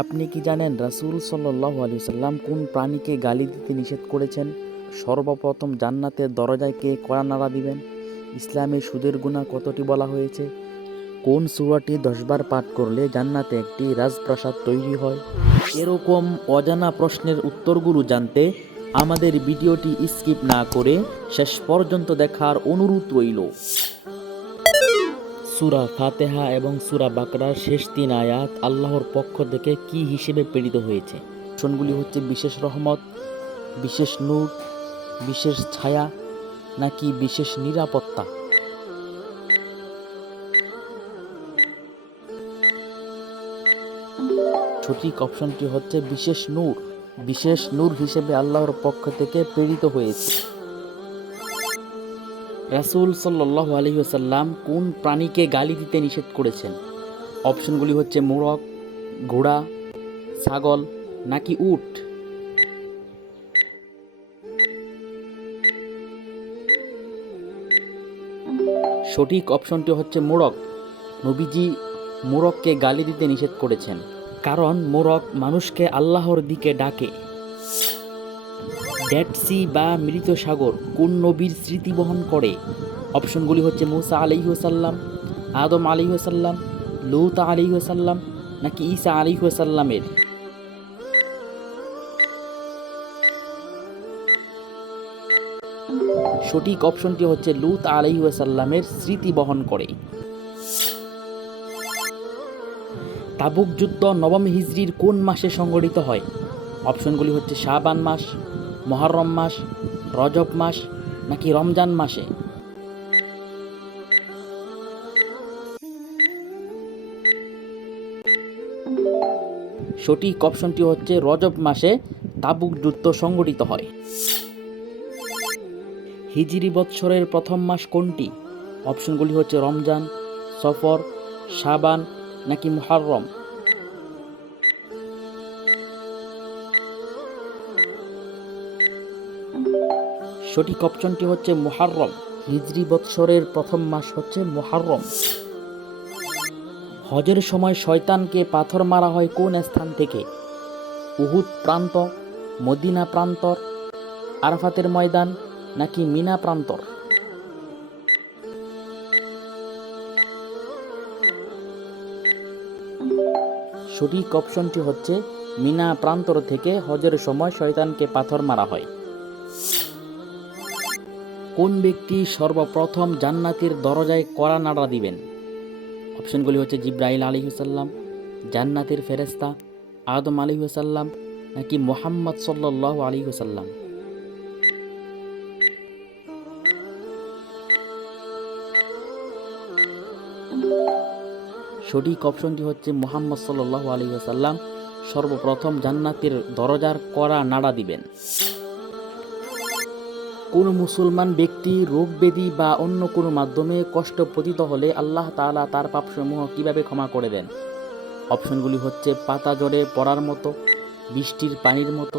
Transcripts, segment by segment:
আপনি কি জানেন রাসূল সাল্লাল্লাহু আলাইহি সাল্লাম কোন প্রাণীকে গালি দিতে নিষেধ করেছেন? সর্বপ্রথম জান্নাতের দরজায় কে কড়া নাড়া দিবেন? ইসলামে সুদের গুনাহ কতটি বলা হয়েছে? কোন সূরাটি 10 বার পাঠ করলে জান্নাতে একটি রাজপ্রাসাদ তৈরি হয়? এরকম অজানা প্রশ্নের উত্তরগুলো জানতে আমাদের ভিডিওটি স্কিপ না করে শেষ পর্যন্ত দেখার অনুরোধ রইল। সূরা ফাতিহা এবং সূরা বাকরার শেষ 3 আয়াত আল্লাহর পক্ষ থেকে কি হিসেবে প্রেরিত হয়েছে? অপশনগুলি হচ্ছে বিশেষ রহমত, বিশেষ নূর, বিশেষ ছায়া নাকি বিশেষ নিরাপত্তা। সঠিক অপশনটি হচ্ছে বিশেষ নূর। বিশেষ নূর হিসেবে আল্লাহর পক্ষ থেকে প্রেরিত হয়েছে। রাসূল সাল্লাল্লাহু আলাইহি ওয়াসাল্লাম কোন প্রাণীকে গালি দিতে নিষেধ করেছেন? অপশনগুলি হচ্ছে মোরগ, ঘোড়া, ছাগল নাকি উট। সঠিক অপশনটি হচ্ছে মোরগ। নবীজি মোরগকে গালি দিতে নিষেধ করেছেন, কারণ মোরগ মানুষকে আল্লাহর দিকে ডাকে। ডেড সি বা মৃত সাগর কোন নবীর স্মৃতি বহন করে? অপশনগুলি হচ্ছে মূসা আলাইহিস সালাম, আদম আলাইহিস সালাম, লূত আলাইহিস সালাম নাকি ঈসা আলাইহিস সালামের। সঠিক অপশনটি হচ্ছে লূত আলাইহিস সালামের স্মৃতি বহন করে। তাবুক যুদ্ধ নবম হিজরির কোন মাসে সংঘটিত হয়? অপশনগুলি হচ্ছে শাবান মাস, মুহররম মাস, রজব মাস নাকি রমজান মাসে। সঠিক অপশনটি হচ্ছে রজব মাসে তাবুক যুদ্ধ সংঘটিত হয়। হিজরি বৎসরের প্রথম মাস কোনটি? অপশনগুলি হচ্ছে রমজান, সফর, শাবান নাকি মুহররম। সঠিক অপশনটি হচ্ছে মুহররম। হিজরি বৎসরের প্রথম মাস হচ্ছে মুহররম। হজের সময় শয়তানকে পাথর মারা হয় কোন স্থান থেকে? উহুদ প্রান্ত, মদিনা প্রান্তর, আরাফাতের ময়দান নাকি মিনা প্রান্তর। সঠিক অপশনটি হচ্ছে মিনা প্রান্তর থেকে হজের সময় শয়তানকে পাথর মারা হয়। কোন ব্যক্তি সর্বপ্রথম জান্নাতের দরজায় কড়া নাড়া দিবেন? অপশনগুলি হচ্ছে জিব্রাইল আলাইহিস সালাম, জান্নাতের ফেরেশতা, আদম আলাইহিস সালাম নাকি মুহাম্মদ সাল্লাল্লাহু আলাইহি ওয়াসাল্লাম। সঠিক অপশনটি হচ্ছে মুহাম্মদ সাল্লাল্লাহু আলাইহি ওয়াসাল্লাম সর্বপ্রথম জান্নাতের দরজার কড়া নাড়া দিবেন। কোন মুসলমান ব্যক্তি রোগ ব্যাধি বা অন্য কোনো মাধ্যমে কষ্ট পতিত হলে আল্লাহ তাআলা তার পাপসমূহ কিভাবে ক্ষমা করে দেন? অপশনগুলি হচ্ছে পাতা ঝরে পড়ার মতো, বৃষ্টির পানির মতো,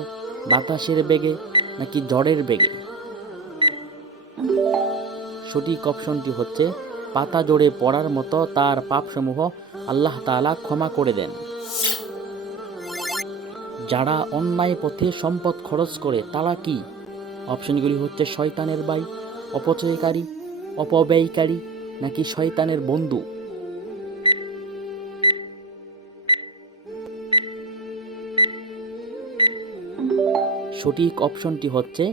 বাতাসের বেগে নাকি ঝড়ের বেগে। সঠিক অপশনটি হচ্ছে পাতা ঝরে পড়ার মতো তার পাপসমূহ আল্লাহ তাআলা ক্ষমা করে দেন। যারা অন্যায় পথে সম্পদ খরচ করে তারা কি? অপশনগুলি হচ্ছে শয়তানের ভাই, অপচয়কারী, অপব্যয়কারী নাকি শয়তানের বন্ধু। সঠিক অপশনটি হচ্ছে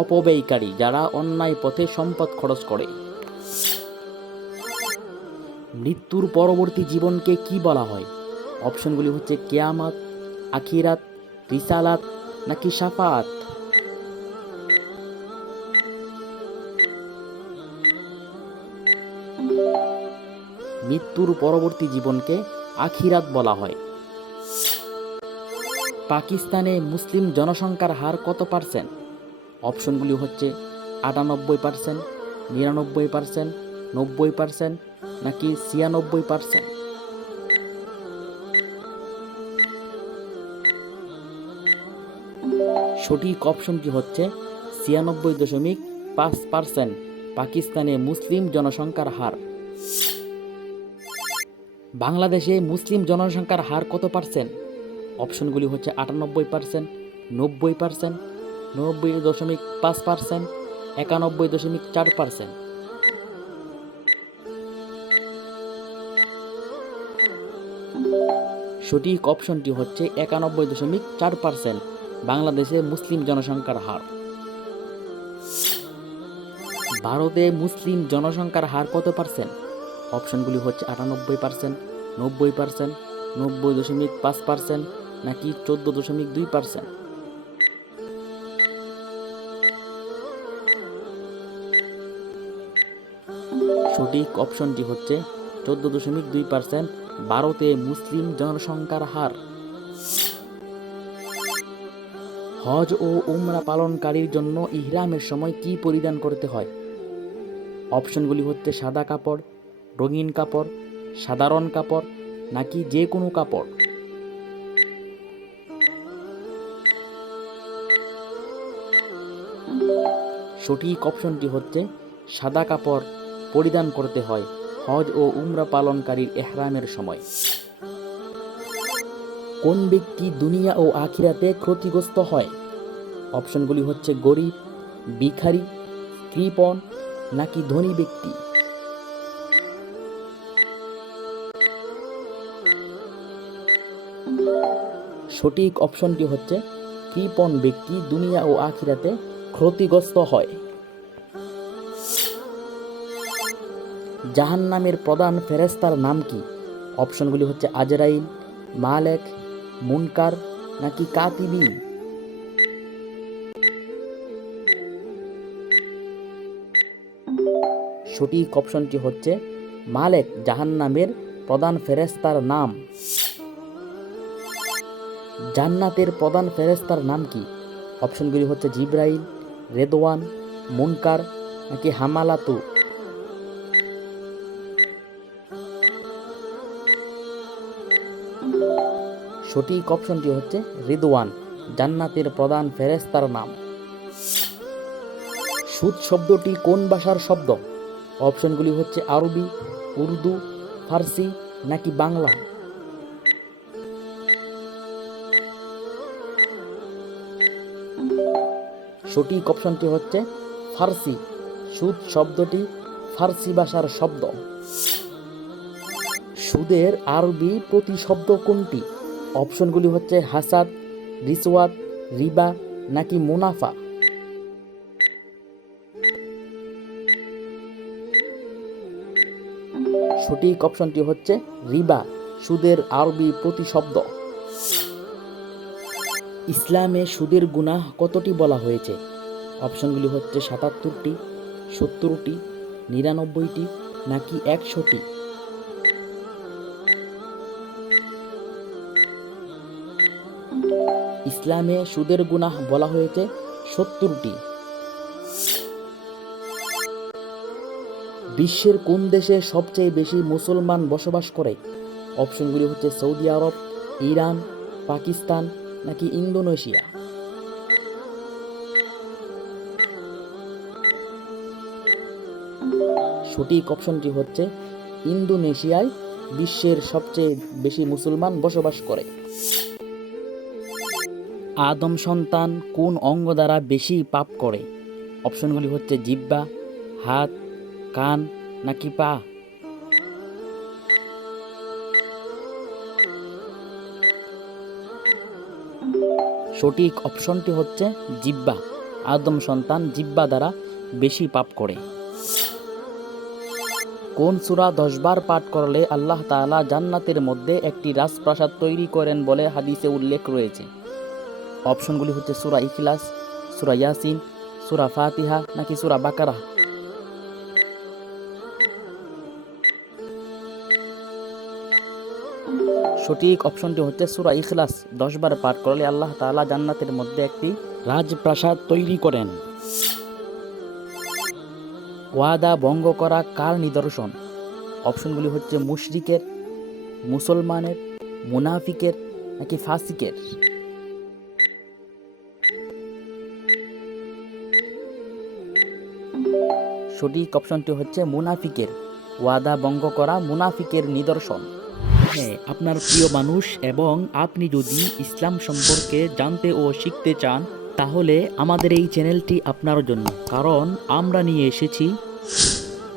অপব্যয়কারী, যারা অন্যায় পথে সম্পদ খরচ করে। মৃত্যুর পরবর্তী জীবনকে কি বলা হয়? অপশনগুলি হচ্ছে কিয়ামত, আখিরাত, রিসালাত নাকি শাফাআত। মৃত্যুর পরবর্তী জীবনকে আখিরাত বলা হয়। পাকিস্তানে মুসলিম জনসংখ্যার হার কত পার্সেন্ট? অপশনগুলি হচ্ছে 98%, 99%, 90% নাকি 96%। সঠিক অপশনটি হচ্ছে 96.5% পাকিস্তানে মুসলিম জনসংখ্যার হার। বাংলাদেশে মুসলিম জনসংখ্যার হার কত পার্সেন্ট? অপশনগুলি হচ্ছে 98%, 90%, 90.5%, 91.4%। সঠিক অপশনটি হচ্ছে 91.4%। বাংলাদেশে মুসলিম জনসংখ্যার হার। ভারতে মুসলিম জনসংখ্যার হার কত পার্সেন্ট? অপশনগুলি হচ্ছে 98%, 90%, 90.5% নাকি 14.2%। সঠিক অপশনটি হচ্ছে 14.2% ভারতে মুসলিম জনসংখ্যার হার। হজ ও উমরা পালনকারীর জন্য ইহরামের সময় কি পরিধান করতে হয়? অপশনগুলি হচ্ছে সাদা কাপড়, রঙিন কাপড়, সাধারণ কাপড় নাকি যে কোনো কাপড়। সঠিক অপশনটি হচ্ছে সাদা কাপড় পরিধান করতে হয় হজ ও উমরা পালনকারীর ইহরামের সময়। কোন ব্যক্তি দুনিয়া ও আখিরাতে ক্ষতিগ্রস্ত হয়? অপশনগুলি হচ্ছে গরিব, ভিখারি, কৃপণ নাকি ধনী ব্যক্তি। সঠিক অপশনটি হচ্ছে কৃপণ ব্যক্তি দুনিয়া ও আখিরাতে ক্ষতিগ্রস্ত হয়। জাহান্নামের প্রধান ফেরেশতার নাম কি? অপশনগুলি হচ্ছে আজরাইল, মালেক, মুনকার নাকি কাতিবিন। সঠিক অপশনটি হচ্ছে মালেক জাহান্নামের প্রধান ফেরেশতার নাম। জান্নাতের প্রধান ফেরেশতার নাম কি? অপশনগুলি হচ্ছে জিবরাইল, রেদওয়ান, মুনকার নাকি হামালাতু। সঠিক অপশনটি হচ্ছে রিদওয়ান জান্নাতের প্রধান ফেরেশতার নাম। সুদ শব্দটি কোন ভাষার শব্দ? অপশনগুলি হচ্ছে আরবি, উর্দু, ফার্সি নাকি বাংলা। সঠিক অপশনটি হচ্ছে ফার্সি। সুদ শব্দটি ফার্সি ভাষার শব্দ। সুদের আরবি প্রতিশব্দ কোনটি? অপশনগুলি হচ্ছে হাসাদ, রিসওয়াত, রিবা নাকি মুনাফা। সঠিক অপশনটি হচ্ছে রিবা সুদের আরবি প্রতিশব্দ। ইসলামে সুদের গুনাহ কতটি বলা হয়েছে? অপশনগুলি হচ্ছে ৭৭টি, ৭০টি, ৯৯টি নাকি ১০০টি। ইসলামে সুদের গুনাহ বলা হয়েছে ৭০টি। বিশ্বের কোন দেশে সবচেয়ে বেশি মুসলমান বসবাস করে? অপশনগুলি হচ্ছে সৌদি আরব, ইরান, পাকিস্তান নাকি ইন্দোনেশিয়া। সঠিক অপশনটি হচ্ছে ইন্দোনেশিয়ায় বিশ্বের সবচেয়ে বেশি মুসলমান বসবাস করে। আদম সন্তান কোন অঙ্গ দ্বারা বেশি পাপ করে? অপশনগুলি হচ্ছে জিহ্বা, হাত, কান নাকি পা। সঠিক অপশনটি হচ্ছে জিহ্বা। আদম সন্তান জিহ্বা দ্বারা বেশি পাপ করে। কোন সূরা 10 বার পাঠ করলে আল্লাহ তাআলা জান্নাতের মধ্যে একটি রাজপ্রাসাদ তৈরি করেন বলে হাদিসে উল্লেখ রয়েছে? অপশনগুলি হচ্ছে সূরা ইখলাস, সূরা ইয়াসিন, সূরা ফাতিহা নাকি সূরা বাকারা। সঠিক অপশনটি হচ্ছে সূরা ইখলাস। 10 বার পাঠ করলে আল্লাহ তাআলা জান্নাতের মধ্যে একটি রাজপ্রাসাদ তৈরি করেন। ওয়াদা ভঙ্গ করা কার নিদর্শন? অপশনগুলি হচ্ছে মুশরিকের, মুসলমানের, মুনাফিকের নাকি ফাসিকের। সঠিক অপশনটি হচ্ছে মুনাফিকের। ওয়াদা ভঙ্গ করা মুনাফিকের নিদর্শন। হ্যাঁ, আপনার প্রিয় মানুষ এবং আপনি যদি ইসলাম সম্পর্কে জানতে ও শিখতে চান তাহলে আমাদের এই চ্যানেলটি আপনার জন্য, কারণ আমরা নিয়ে এসেছি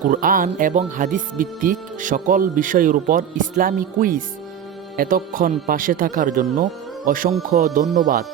কুরআন এবং হাদিস ভিত্তিক সকল বিষয়ের উপর ইসলামী কুইজ। এতক্ষণ পাশে থাকার জন্য অসংখ্য ধন্যবাদ।